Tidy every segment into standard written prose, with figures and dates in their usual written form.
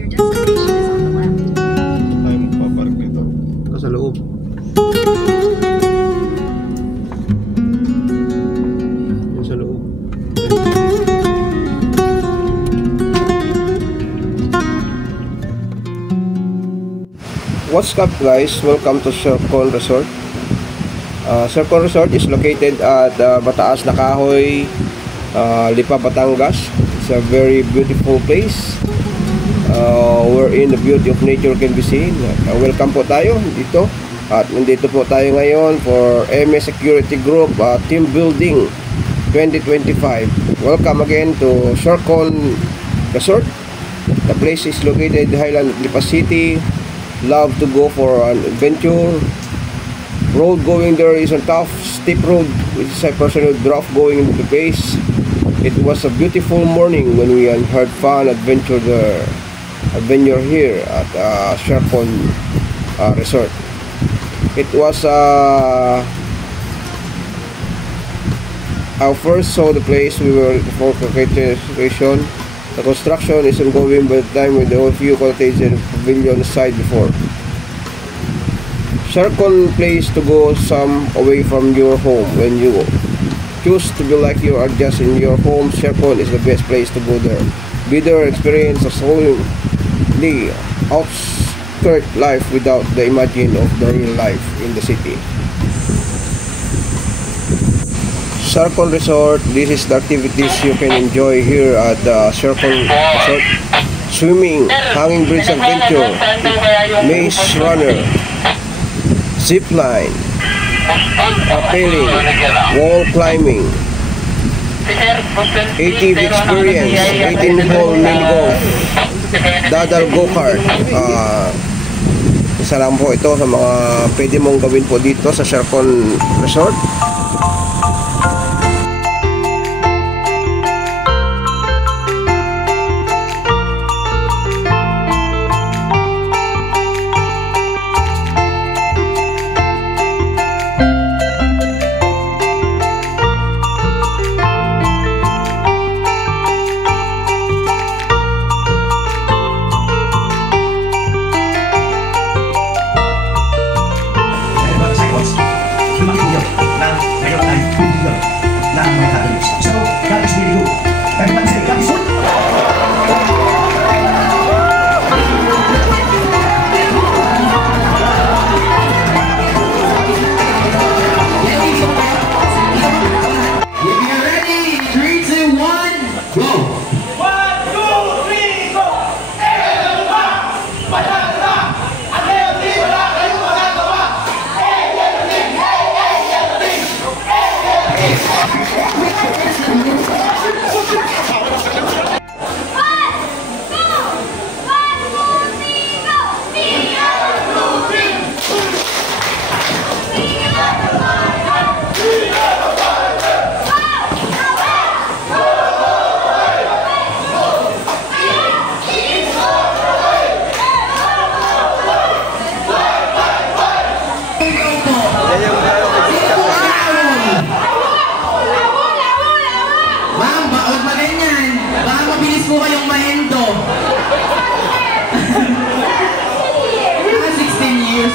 Your destination is on the left. Tayo magpapark nito. Ito sa loob. Yung sa loob. What's up guys? Welcome to Shercon Resort. Shercon Resort is located at Bataas na Kahoy, Lipa, Batangas. It's a very beautiful place wherein the beauty of nature can be seen. Welcome po tayo dito. At nandito po tayo ngayon for MS Security Group Team Building 2025. Welcome again to Shercon Resort. The place is located in Highland, Lipa City. Love to go for an adventure. Road going there is a tough, steep road, which is a personal draft going into the place. It was a beautiful morning when we had fun adventure here at Shercon Resort. It was our first saw the place. We were for situation. The construction is ongoing by the time with the few cottages and pavilion side before. Shercon place to go some away from your home. When you choose to be like you are just in your home, Shercon is the best place to go there. Be there, experience a solely outskirt life without the imagine of the real life in the city. Shercon Resort, this is the activities you can enjoy here at Shercon Resort. Swimming, hanging bridge adventure, maze runner, zip line, rappelling, wall climbing, ATV experience, 18-hole mini golf, dadal go-kart. Isa lang po ito sa mga pwede mong gawin po dito sa Shercon Resort.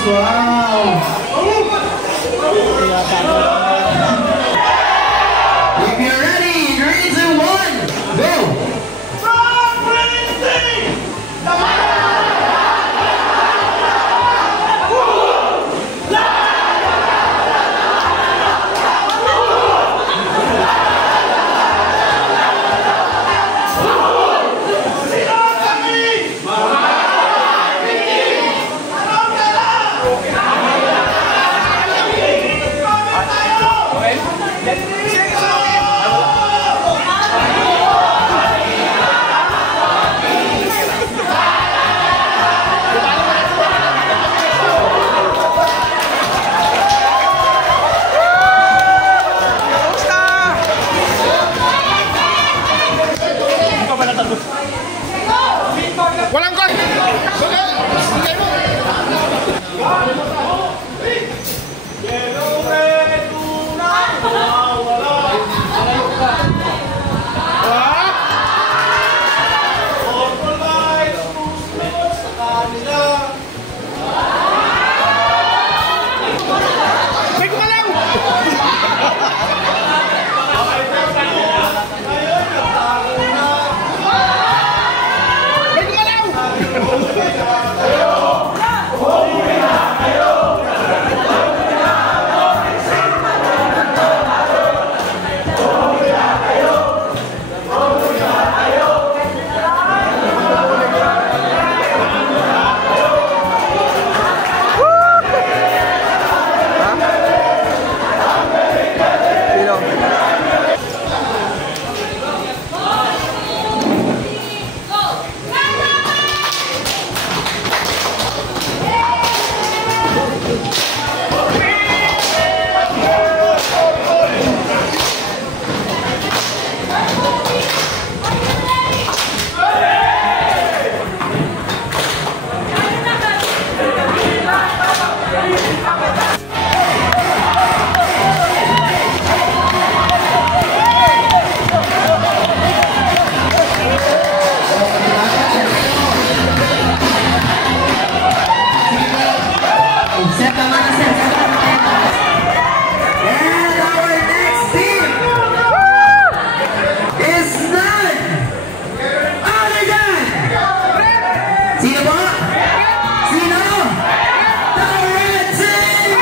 Wow! If you're ready, 3, 2, 1, go! Sino po? Sino? The red team!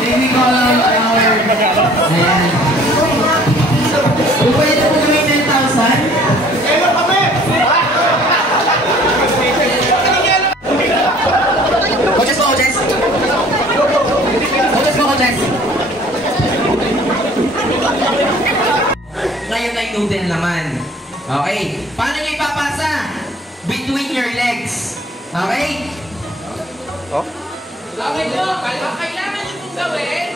Maybe call out our... Ayan. Kung pwede po gawin 10,000. Coaches po, coaches. Coaches po, coaches. Ngayon ay noodle naman. Okay. Paano nyo ipapasa? Between your legs. Okay? Oh? Okay po. Kailangan nyo pong gawin.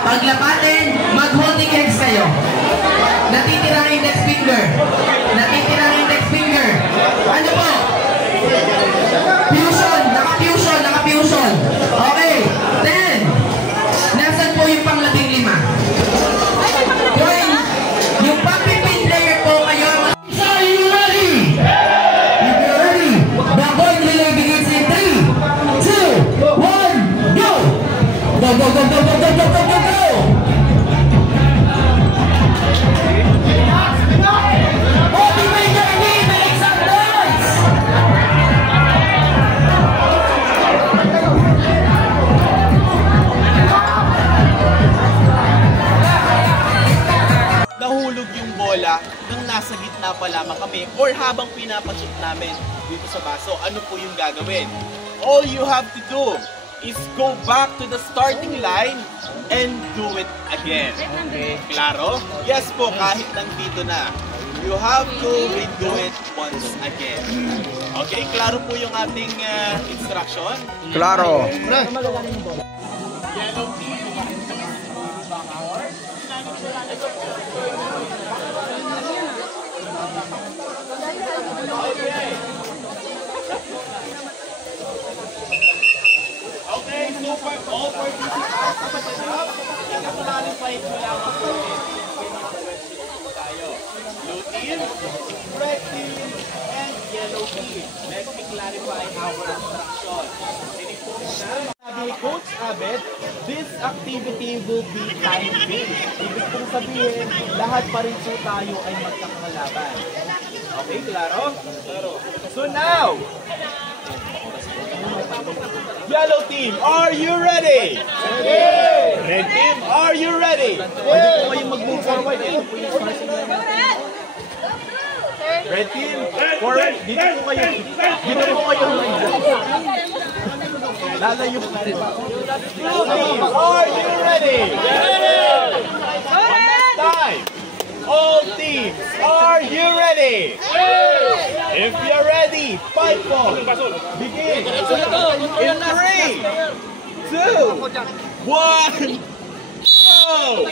Paglapatin, mag-holding hands kayo. Natitira ang index finger. Natitira ang index finger. Ano po? Fusion. Naka-fusion. Naka-fusion. Okay. Then, nasan po yung panglating 5? Point. Yung pang-15 player po kayo. Are you ready? If you're ready, the point relay begins in 3, 2, 1, go! Go, go, go, go, go, go, go, go, go, go! Motivator, make some noise! Nahulog yung bola nung nasa gitna pa lamang kami or habang pinapashoot namin dito sa baso. Ano po yung gagawin? All you have to do is go back to the starting line and do it again. Okay. Klaro? Yes po, kahit nandito na. You have to redo it once again. Okay, klaro po yung ating instruction. Klaro. Okay, so for all participants, clarify ko lang ako tayo. Blue team, red team, and yellow team. Let me clarify our instruction. Sabi ni Coach Abed, this activity will be time-based. Ibig kong sabihin, lahat pa rin po tayo ay magkakalaban. Okay, klaro? Klaro. So now, yellow team, are you ready? Yeah. Red team, are you ready? Pwede po kayong mag-move forward. Ito po yung starting line. Red team, forward. Dito po kayo. Dito po kayo. Lalayo po. Blue team, are you ready? Yeah. One last time. All teams, are you ready? If you're ready, fight ball. Begin. In 3, 2, 1, go!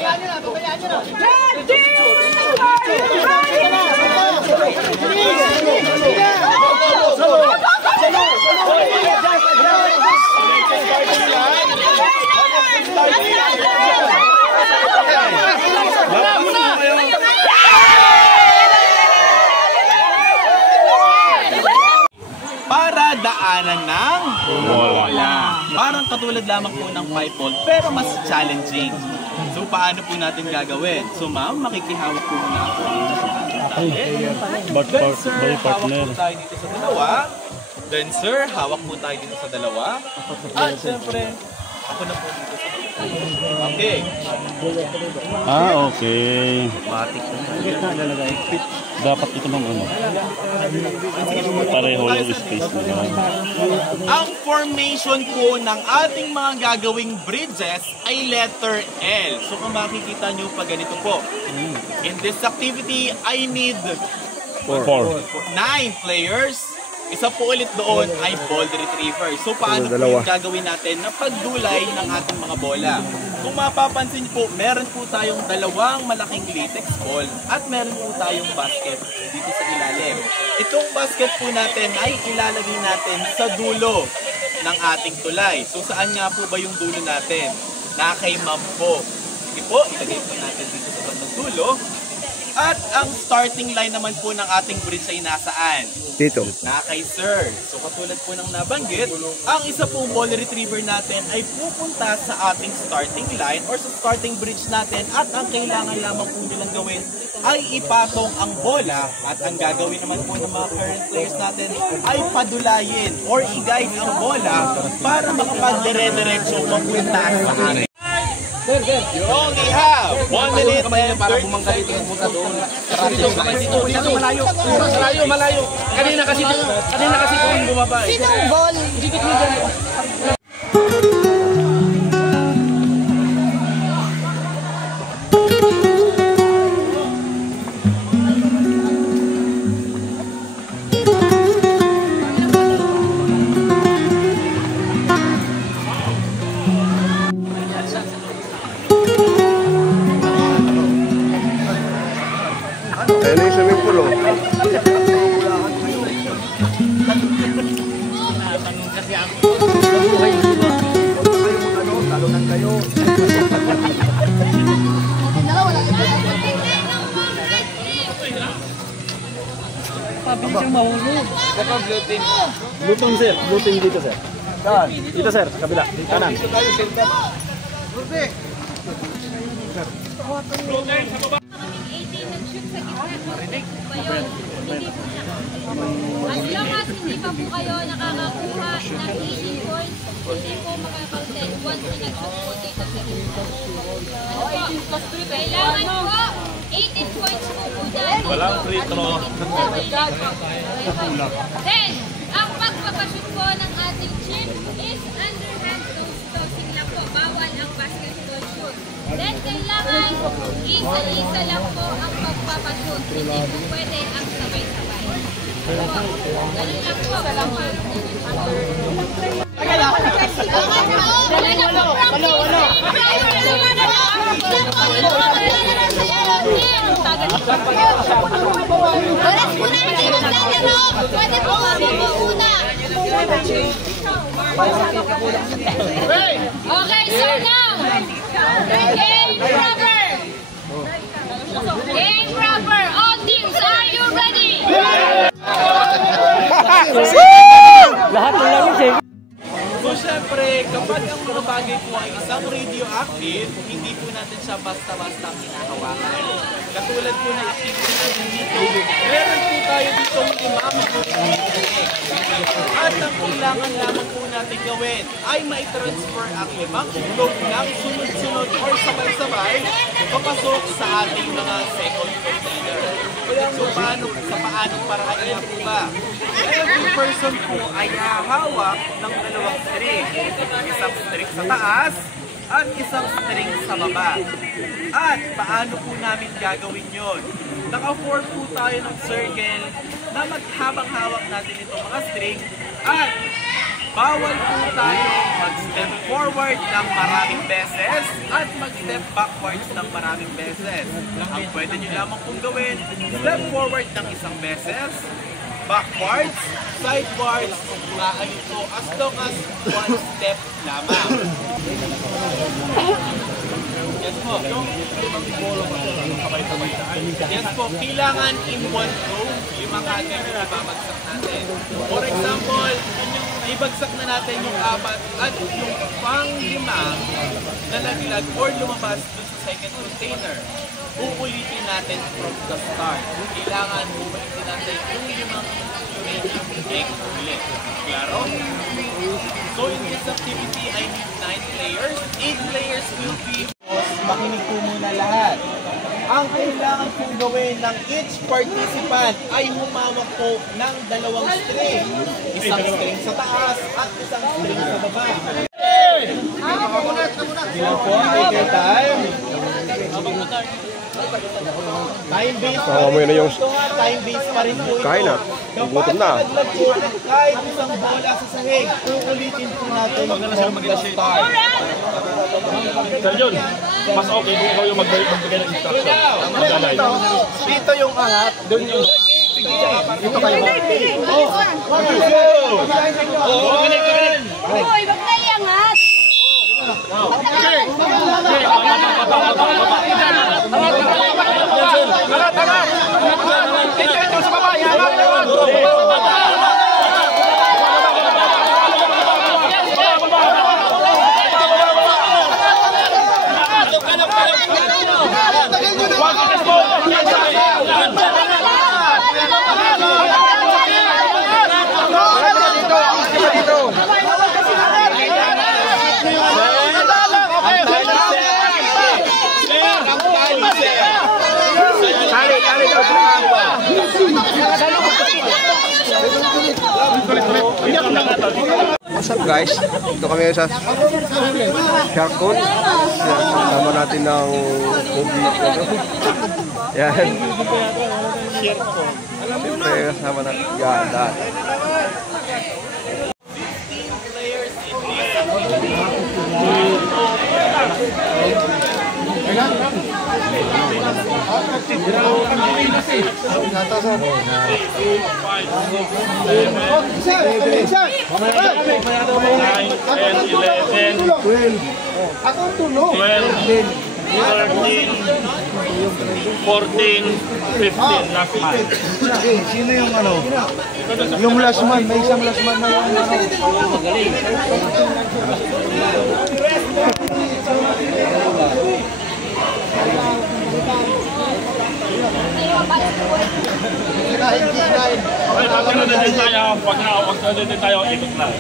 Para daanan ng bola. Parang katulad lamang po ng 5 ball, pero mas challenging. So, paano po natin gagawin? So, ma'am, makikihawak po muna ako. Then, sir, hawak po tayo dito sa dalawa. Then, sir, hawak po tayo dito sa dalawa. At, syempre, ako na po dito sa dalawa. Okay. Okay. Dapat ito ng ano. Pareho yung space na. Ang formation po ng ating mga gagawing bridges ay letter L. So kung makikita nyo pa ganito po. In this activity, I need 4. 9 players. Isa po ulit doon ay ball retriever. So paano po yung gagawin natin na pagdulay ng ating mga bola? Kung mapapansin po, meron po tayong dalawang malaking latex ball at meron po tayong basket dito sa ilalim. Itong basket po natin ay ilalagay natin sa dulo ng ating tulay. So saan nga po ba yung dulo natin? Nakay ma'am po. Sige po, ilagay po natin dito sa bandang dulo. At ang starting line naman po ng ating bridge ay nasaan? Dito. Na kay sir. So katulad po ng nabanggit, ang isa pong ball retriever natin ay pupunta sa ating starting line or sa starting bridge natin at ang kailangan lamang po nilang gawin ay ipatong ang bola at ang gagawin naman po ng mga current players natin ay padulayin or i-guide ang bola para makapag-dire-diretso mapunta sa atin. You only have 1 minute and 30 seconds. Dito, malayo. Kanina kasi kung bumaba eh. Sinong ball? Ayan yung swimming pool, oh. Blue sir. Blue team dito sir. Saan? Dito sir, kabila. Kanan. As long as hindi pa po kayo nakakakuha ng 18 points, hindi po makakakontent once na nag-shoot po dito sa gitna. Kailangan po 18 points po po dyan. Walang free throw. Then, ang pagpapashoot po ng ating team is underhand tossing lang po. Bawal ang basketball shoot. Then, kailangan isa-isa lang po ang pagpapashoot. Hindi po pwede ang sabay-sabay. Ganun lang po. Okay, so now, game proper. Game proper. All teams, are you ready? Lahat ng laro siya. So syempre, kapag ang mga bagay po ay isang radioactive, hindi po natin siya basta-basta hinahawakan. Katulad po ng activity natin dito, meron po tayo dito at ang kailangan lamang po natin gawin ay mai-transfer ang limang itlog ng sunod-sunod or sabay-sabay papasok sa ating mga second container. So paanong paraan niya po ba? Every person po ay hahawak ng dalawang string. Isang string sa taas at isang string sa baba. At paano po namin gagawin yon? Naka-form po tayo ng circle na maghabang hawak natin itong mga string at bawal po tayo mag-step forward ng maraming beses at mag-step backwards ng maraming beses. Ang pwede nyo lamang pong gawin, step forward ng isang beses, backwards, sidewards, laan ito as long as one step lamang. Yes po. Yes po, kailangan in one go, limang agad yung ibabagsak natin. For example, ibagsak na natin yung apat at yung pang-lima na naglag or lumabas dun sa second container. Uulitin natin from the start. Kailangan uulitin natin yung limang egg ulit. Klaro? So in this activity, I need 9 players. 8 players will be... Makinig po muna lahat. Ang kailangan pong gawin ng each participant ay humawak po ng dalawang string. Isang string sa taas at isang string sa baba. Ilan po? Take your time. Time-based pa rin na yung... time-based pa rin po ito. Kain na. Gutom na. Kapag po, kahit isang bola sa sahig, uulitin po natin from the start. Sir John, mas okay kung ikaw yung magbigay ng instruction. Dito yung angat. Doon yung... Dito kayo ba? Hoy, wag na iangat! Ito sa baba, yan. What's up guys? Ito kami sa Sharkon. Sama natin ng movie. Yan. Siyempre kasama natin. Yan, dahil. Ako tulo. 12, 13, 14, 15, last man. Sino yung ano? Yung last man, may isang last man na yung ano. Magaling. Pag din tayo, ikot lang.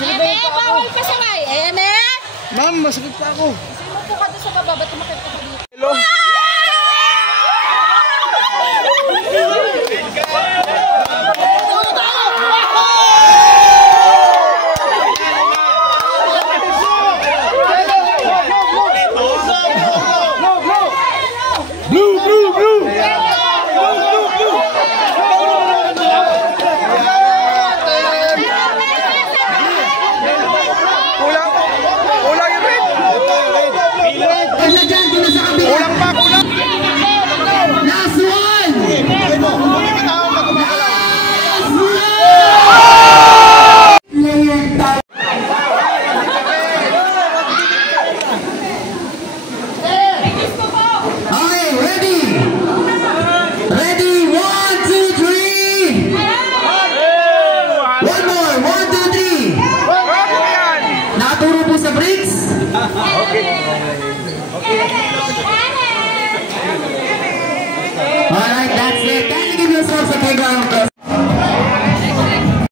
Eme, bawal pa siya ngay. Eme! Ma'am, masakit pa ako. Sumupo ka doon sa baba, ba't tumakit ka pa dito? Hello? Alright, that's it. Can you give yourselves a big round of applause?